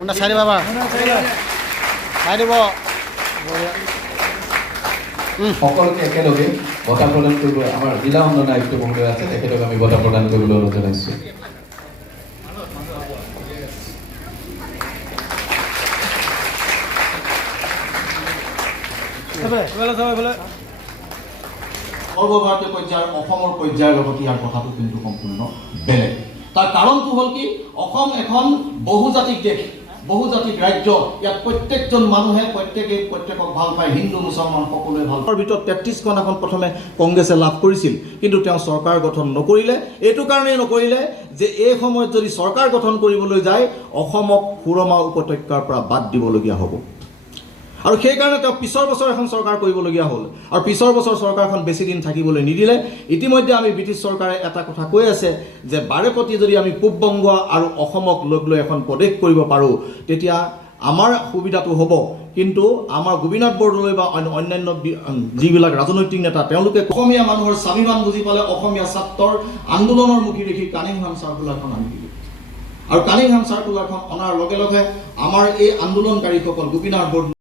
কোনটা চাই দিবা চাই দিব সকলোকে একেলগে বঁটা প্ৰদান কৰিব আমাৰ জিলা উন্নয়ন আয়ুক্ত মহোদয় আছে তেখেতক আমি বঁটা প্ৰদান কৰিবলৈ অনুৰোধ জনাইছোঁ সৰ্বভাৰতীয় পৰ্যায়ৰ অসমৰ পৰ্যায়ৰ লগত ইয়াৰ কথাটো কিন্তু সম্পূৰ্ণ বেলেগ তাৰ কাৰণটো হ'ল কি অসম এখন বহুজাতিক দেশ বহুজাতিক ৰাজ্য ইয়াত প্ৰত্যেকজন মানুহে প্ৰত্যেকক ভাল পায় হিন্দু মুছলমান সকলোৱে ভাল পায় ভিতৰত 33খন এখন প্ৰথমে কংগ্ৰেছে লাভ কৰিছিল কিন্তু তেওঁ চৰকাৰ গঠন নকৰিলে এইটো কাৰণেই নকৰিলে যে এই সময়ত যদি চৰকাৰ গঠন কৰিবলৈ যায় অসমক সুৰমা উপত্যকাৰ পৰা বাদ দিবলগীয়া হ'ব আৰু সেই কাৰণে তেওঁ পিছৰ বছৰ এখন চৰকাৰ কৰিবলগীয়া হ'ল আৰু পিছৰ বছৰ চৰকাৰখন বেছি দিন থাকিবলৈ নিদিলে ইতিমধ্যে আমি ব্ৰিটিছ চৰকাৰে এটা কথা কৈ আছে যে বাৰেপতি যদি আমি পূববংগ আৰু অসমক লৈ এখন প্ৰদেশ কৰিব পাৰোঁ তেতিয়া আমাৰ সুবিধাটো হ'ব কিন্তু আমাৰ গোপীনাথ বৰদলৈ বা অন্যান্য যিবিলাক ৰাজনৈতিক নেতা তেওঁলোকে অসমীয়া মানুহৰ স্বাভিমান বুজি পালে অসমীয়া ছাত্ৰৰ আন্দোলনৰ মুখী দেখি কানিংহাম চাৰ্কুলাৰখন আনি দিলে আৰু কানিংহাম চাৰ্কুলাৰখন অনাৰ লগে লগে আমাৰ এই আন্দোলনকাৰীসকল গোপীনাথ বৰদলৈ